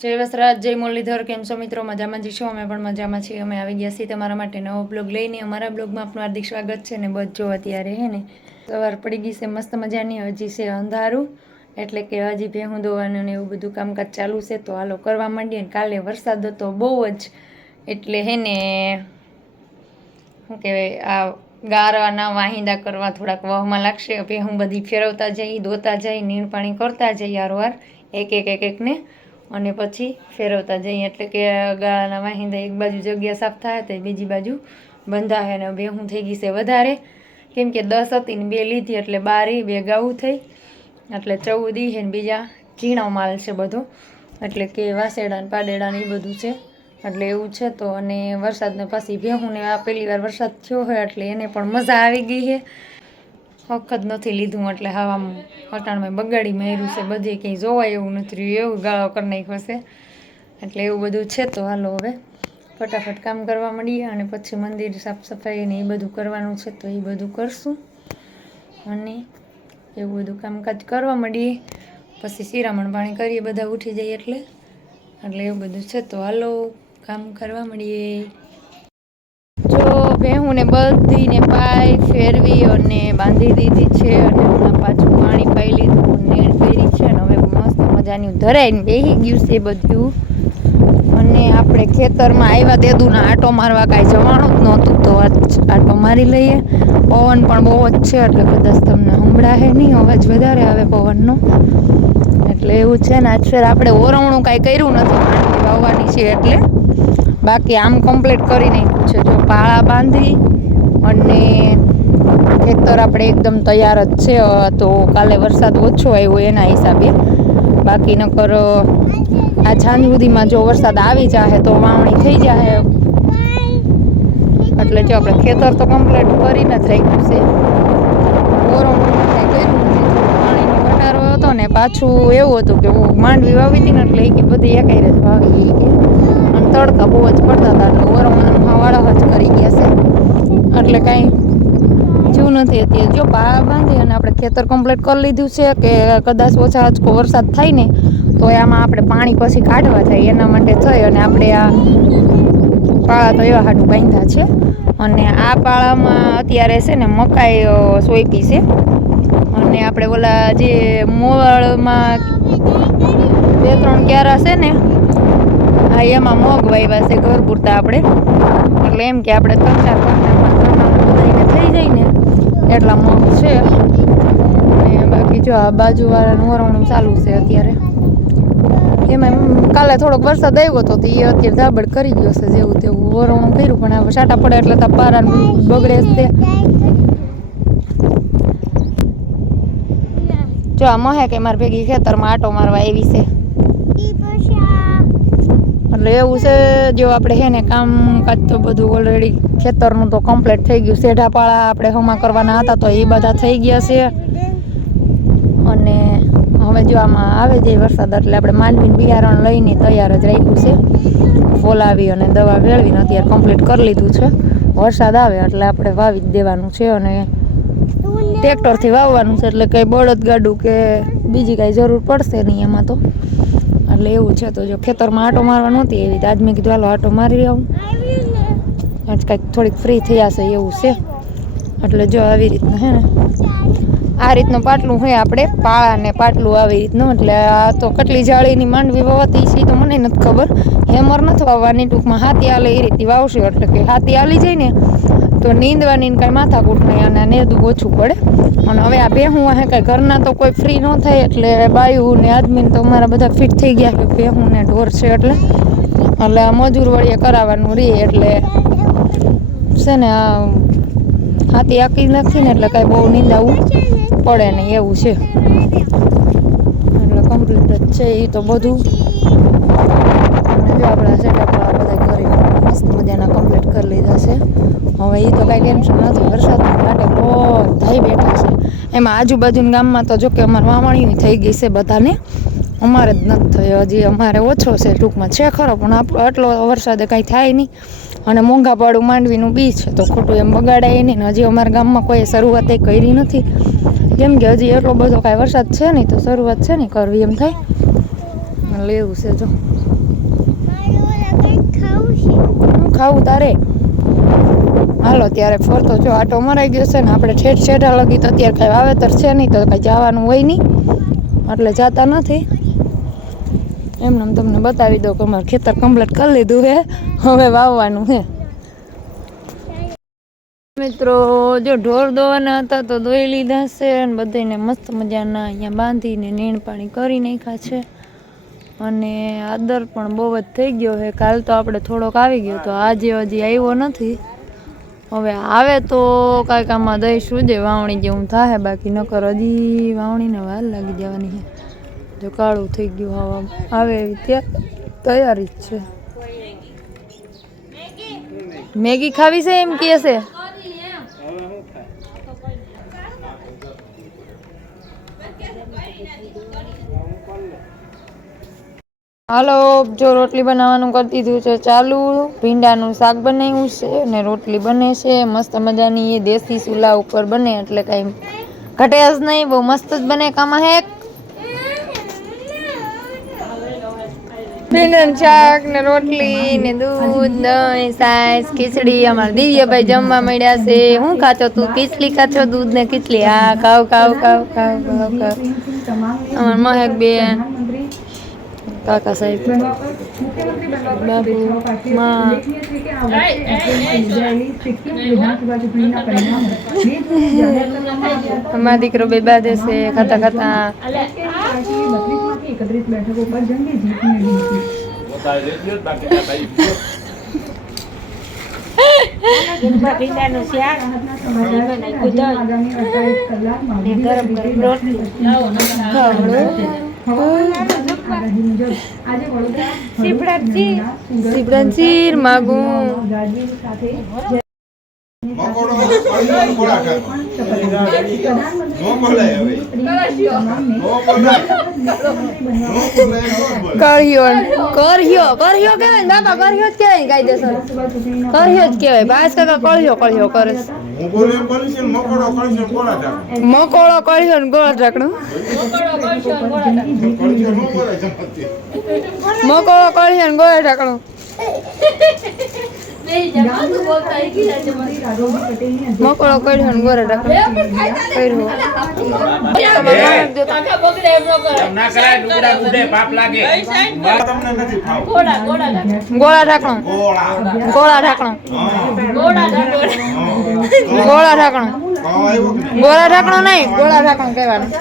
જય વસરાજ, જય મુરલીધર. કેમ છો મિત્રો? મજામાં જ છો? અમે પણ મજામાં છીએ. અમે આવી ગયા છીએ તમારા માટે નવો બ્લોગ લઈને. અમારા બ્લોગમાં આપનું હાર્દિક સ્વાગત છે. ને બસ જો અત્યારે હે ને સવાર પડી ગઈ છે મસ્ત મજાની. હજી છે અંધારું, એટલે કે હજી ભેહું દોવાનું ને એવું બધું કામકાજ ચાલુ છે. તો હાલો કરવા માંડીએ. ને કાલે વરસાદ હતો બહુ જ, એટલે હે ને શું કહેવાય, આ ગારાના વાહિંદા કરવા થોડાક વહમાં લાગશે. ભેહું બધી ફેરવતા જઈ, દોતા જઈ, નીણ પાણી કરતા જઈ હારવાર એક ને, અને પછી ફેરવતા જઈએ. એટલે કે ગાળાના વાહિંદા એક બાજુ જગ્યા સાફ થાય તો બીજી બાજુ બંધાય. અને ભેહું થઈ ગઈ છે વધારે, કેમ કે 10 હતી ને 2 લીધી, એટલે 12 2 ગાવું થઈ, એટલે 14 છે ને બીજા ઝીણો માલ છે બધો, એટલે કે વાસેડા ને પાડેડા ને એ બધું છે, એટલે એવું છે. તો અને વરસાદને પાછી ભેહુંને આ પહેલી વાર વરસાદ થયો હોય એટલે એને પણ મજા આવી ગઈ છે. વખત નથી લીધું એટલે આમ અટાણમાં બગાડી માર્યું છે બધે, ક્યાંય જોવાય એવું નથી રહ્યું, એવું ગાળો કરી નાખ્યો છે. એટલે એવું બધું છે. તો હાલો હવે ફટાફટ કામ કરવા માંડીએ, અને પછી મંદિર સાફ સફાઈ ને એ બધું કરવાનું છે, તો એ બધું કરશું. અને એવું બધું કામકાજ કરવા માંડીએ, પછી શિરામણ પાણી કરીએ, બધા ઉઠી જાય એટલે એવું બધું છે. તો હાલો કામ કરવા માંડીએ. જો ભેહુંને બધીને પાઈ ફેરવી અને બાંધી દીધી છે, અને હમણાં પાછું પાણી પાઈ લીધું, નીણ કરી છે, અને હવે મસ્ત મજાની ધરાઈને બેસી ગયું છે બધું. અને આપણે ખેતરમાં આવ્યા દેદુના આટો મારવા કાંઈ જવાનું જ નહોતું, તો આટો મારી લઈએ. પવન પણ બહુ જ છે, એટલે કદાચ તમને સંભળાશે નહીં, અવાજ વધારે આવે પવનનો, એટલે એવું છે. ને આજ ફેર આપણે ઓરવણું કાંઈ કર્યું નથી, માંડવી વાવવાની છે એટલે. બાકી આમ કમ્પ્લીટ કરી નાખ્યું છે. જો પાળા બાંધી અને ખેતર આપણે એકદમ તૈયાર જ છે. તો કાલે વરસાદ ઓછો આવ્યો એના હિસાબે, બાકી નકર આ સાંજ સુધીમાં જો વરસાદ આવી જાય તો વાવણી થઈ જાય. એટલે જો આપણે ખેતર તો કમ્પ્લીટ કરીને જ રાખ્યું છે. પાણીનો ઘટાડો હતો ને, પાછું એવું હતું કે હું માંડવી વાવી હતી ને, એટલે એ કે બધી એકાઈ જ વાવી, એ કે અને તડકા બહુ જ પડતા હતા, એટલે ઓરવણામાં વાળા જ કરી ગયા છે, એટલે કાંઈ જેવું નથી. અત્યારે જો પાળા બાંધી અને આપણે ખેતર કમ્પ્લીટ કરી લીધું છે, કે કદાચ ઓછા આંચકો વરસાદ થાય ને તો આમાં આપણે પાણી પછી કાઢવા થાય, એના માટે થઈ અને આપણે આ પાળા તો એવા હાટું બાંધ્યા છે. અને આ પાળામાં અત્યારે છે ને મકાઈ સોંપી છે, અને આપણે ઓલા જે મોવાળમાં 2-3 ક્યારા છે ને, હા એમાં મગ વાવ્યા છે ઘર પૂરતા આપણે, એટલે એમ કે આપણે 3-4 બધાને થઈ જાય ને એટલા મગ છે. અને બાકી જો આ બાજુવાળાનું વરવણું ચાલુ છે અત્યારે. એમાં કાલે થોડોક વરસાદ આવ્યો હતો, તો એ અત્યારે ધાબળ કરી ગયો છે, જેવું તેવું વરવણું કર્યું. પણ હવે છાંટા પડે એટલે તો પારા બગડે જ તે. જો આ મહે કે મારે ભેગી ખેતરમાં આટો મારવા આવી છે, એટલે એવું છે. જો આપણે હે ને કામકાજ તો બધું ઓલરેડી ખેતરનું તો કમ્પ્લીટ થઈ ગયું. સેઢા પાળા આપણે હમા કરવાના હતા, તો એ બધા થઈ ગયા છે. અને હવે જો આમાં આવે જાય વરસાદ એટલે આપણે માંડવીને બિયારણ લઈને તૈયાર જ રાખ્યું છે. ફોલાવી અને દવા ભેળવીને અત્યારે કમ્પ્લીટ કરી લીધું છે. વરસાદ આવે એટલે આપણે વાવી જ દેવાનું છે, અને ટ્રેક્ટરથી વાવવાનું છે, એટલે કંઈ બળદગાડું કે બીજી કાંઈ જરૂર પડશે નહીં એમાં તો, એટલે એવું છે. તો જો ખેતરમાં આટો મારવા નહોતી એવી, આજ મેં કીધું હાલો આટો મારી આવું, આજ કાંઈક થોડીક ફ્રી થયા છે એવું છે. એટલે જો આવી રીતના હે ને આ રીતનું પાટલું હોય આપણે પાળાને પાટલું આવી રીતનું. એટલે આ તો કેટલી જાળીની માંડવી વાવતી છે તો મને નથી ખબર, હેમર નથી વાવવાની, ટૂંકમાં હાથી હાલે એ રીતે વાવશે. એટલે કે હાથી હાલી જાય ને તો નીંદવાની કાંઈ માથાકૂટ નહીં, અને નેદું ઓછું પડે. અને હવે આ ભેહું હે કાંઈ ઘરના તો કોઈ ફ્રી ન થાય, એટલે બાયું ને આદમીને તો અમારા બધા ફિટ થઈ ગયા કે ભેહું ને ઢોર છે, એટલે આ મજૂર વળીએ કરાવવાનું રહે, એટલે છે ને આ હાથી આકી નથી ને, એટલે કાંઈ બહુ નીંદાવું પડે નહીં એવું છે. એટલે કમ્પ્લીટ જ છે એ તો બધું. અને જો આપણા સેટઅપ બધા કરી મસ્ત મજાના કમ્પ્લીટ કરી લીધા છે. હવે એ તો કાંઈ ટેન્શન નથી, વરસાદના માટે બધાય બેઠા છે. એમાં આજુબાજુના ગામમાં તો જો કે અમારે વાવણીઓ થઈ ગઈ છે બધાને, અમારે જ નથી થયો હજી. અમારે ઓછો છે, ટૂંકમાં છે ખરો, પણ આપણો આટલો વરસાદે કાંઈ થાય નહીં. અને મોંઘાપાડું માંડવીનું બી છે, તો ખોટું એમ બગાડાય નહીં. હજી અમારા ગામમાં કોઈ શરૂઆત કરી નથી, કેમ કે હજી એટલો બધો કાંઈ વરસાદ છે નહીં, તો શરૂઆત છે નહીં કરવી એમ થાય. લેવું છે જો હું ખાવું તારે હાલો ત્યારે ફરતો જો આટો મરાઈ ગયો છે ને આપણે ઠેઠ છેડા લગી તો અત્યારે કાંઈ વાવેતર છે નહીં તો કાંઈ જવાનું હોય નહીં એટલે જતા નથી એમને તમને બતાવી દો કે અમારે ખેતર કમ્પ્લીટ કરી લીધું છે હવે વાવવાનું છે મિત્રો જો ઢોર દોવાના હતા તો દોઈ લીધા છે અને બધાને મસ્ત મજાના અહીંયા બાંધીને નીણ પાણી કરી નાખ્યા છે અને આદર પણ બહુ જ થઈ ગયો છે કાલ તો આપણે થોડોક આવી ગયો તો આજે હજી આવ્યો નથી હવે આવે તો કાંઈક આમાં દઈશું જે વાવણી જેવું થાય બાકી નકર હજી વાવણીને વાર લાગી જવાની છે જો કાળું થઈ ગયું હવા આવે એવી ત્યાં તૈયારી જ છે મેગી ખાવી છે એમ કહે છે હાલો જો રોટલી બનાવવાનું કરી દીધું છે ચાલુ ભીંડાનું શાક બનાવ્યું છે અને રોટલી બને છે મસ્ત મજાની એ દેશી ચૂલા ઉપર બને એટલે કાંઈ ઘટે જ નહીં બહુ મસ્ત જ બને કામાં હેક ભીંડાનું શાક ને રોટલી ને દૂધ દહીં સાસ ખીચડી અમારા દિવ્યભાઈ જમવા મળ્યા છે હું ખાતો તું ખીચડી ખાતો દૂધ ને ખીચડી હા ખાવ ખાવ ખાવ ખાવ ખાવ ખાવ અમારા મહેક બેન કાકા સાહેબ બાબુ માં અમારા દીકરો બે બાદે છે ખાતા ખાતા 31 બેઠકો પર જંગી જીત મેળવી હતી ભીંડાનું શાક આગામી 48 કલાકમાં ગરમ ગરમ રોટલી શિવરાજચીર માગું કર્યો કેવાય બાપા કર્યો જ કેવાય કાયદેસર કર્યો જ કેવાય ભાસ કાકા કર્યો કરે મકોડો કર્યો ને ગોળ ઢાકણું મકોડો કર્યો ને ગોળ ઢાકણું મકોડો કર્યો ને ગોળ ઢાકણું ગોળા ઢાકણું ગોળા ઢાકણું ગોળા ઢાકણું ગોળા ઢાકણું નહીં ગોળા ઢાકણું કહેવાનું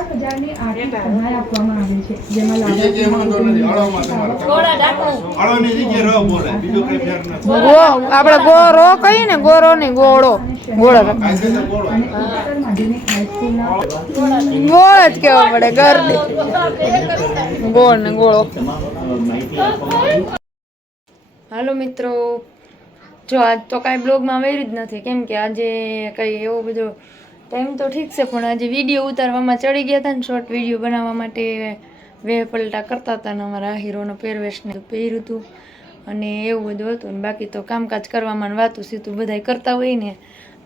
આપણે ગોરો કહીએ ને ગોરો નહીં ગોળો ગોળો ગોળ જ કેવો પડે ગરદી ગોળ ને ગોળો હાલો મિત્રો જો આજ તો કાંઈ બ્લોગમાં વેર્યું જ નથી કેમ કે આજે કંઈ એવો બધો ટાઈમ તો ઠીક છે પણ આજે વિડીયો ઉતારવામાં ચડી ગયા હતા ને શોર્ટ વિડીયો બનાવવા માટે વે પલટા કરતા હતા ને અમારા હીરોનો પહેરવેશને પહેર્યું હતું અને એવું બધું હતું ને બાકી તો કામકાજ કરવામાં વાતું સીતું બધાય કરતા હોય ને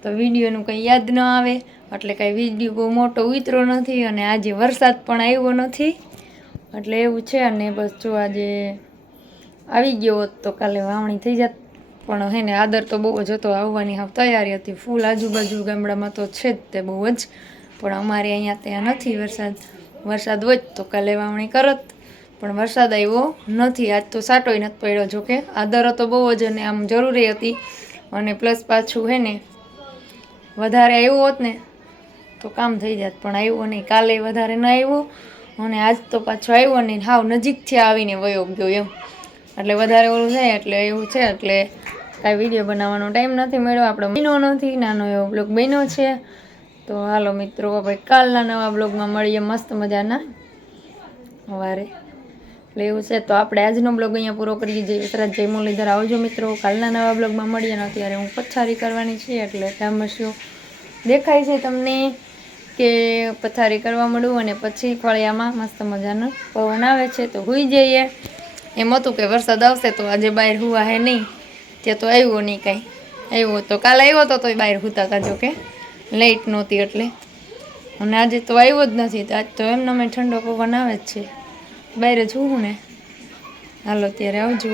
તો વિડીયોનું કંઈ યાદ ન આવે એટલે કાંઈ વિડીયો બહુ મોટો ઉતરો નથી અને આજે વરસાદ પણ આવ્યો નથી એટલે એવું છે અને બસ જો આજે આવી ગયો હોત તો કાલે વાવણી થઈ જાત પણ હે ને આદર તો બહુ જ હતો આવવાની હાવ તૈયારી હતી ફૂલ આજુબાજુ ગામડામાં તો છે જ તે બહુ જ પણ અમારે અહીંયા ત્યાં નથી વરસાદ હોય તો કાલે વાવણી કરત પણ વરસાદ આવ્યો નથી આજ તો સાટોય નથી પડ્યો જોકે આદર તો બહુ જ અને આમ જરૂરી હતી અને પ્લસ પાછું હે ને વધારે આવ્યો હોત ને તો કામ થઈ જાત પણ આવ્યો નહીં કાલે વધારે ન આવ્યો અને આજ તો પાછો આવ્યો નહીં હાવ નજીકથી આવીને વયો ગયો એમ એટલે વધારે ઓલું થાય એટલે એવું છે એટલે કાંઈ વિડીયો બનાવવાનો ટાઈમ નથી મળ્યો આપણે બન્યો નથી નાનો એવો બ્લોગ બન્યો છે તો હાલો મિત્રો ભાઈ કાલના નવા બ્લોગમાં મળીએ મસ્ત મજાના સવારે એટલે એવું છે તો આપણે આજનો બ્લોગ અહીંયા પૂરો કરીએ જય વિતરાજ જય મુરલીધર આવજો મિત્રો કાલના નવા બ્લોગમાં મળીએ ને અત્યારે હું પથારી કરવાની છે એટલે ટામસ્યો દેખાય છે તમને કે પથારી કરવા મળું અને પછી ફળિયામાં મસ્ત મજાનો પવન આવે છે તો હોઈ જઈએ એમ હતું કે વરસાદ આવશે તો આજે બહાર હુવા હે નહીં તે તો આવ્યો નહીં કાંઈ આવ્યો તો કાલે આવ્યો તો તોય બહાર હુતા હતા જો કે લાઇટ નહોતી એટલે અને આજે તો આવ્યો જ નથી તો આજ તો એમને અમે ઠંડો પવન આવે જ છે બહાર જ હું ને હાલો ત્યારે આવજો.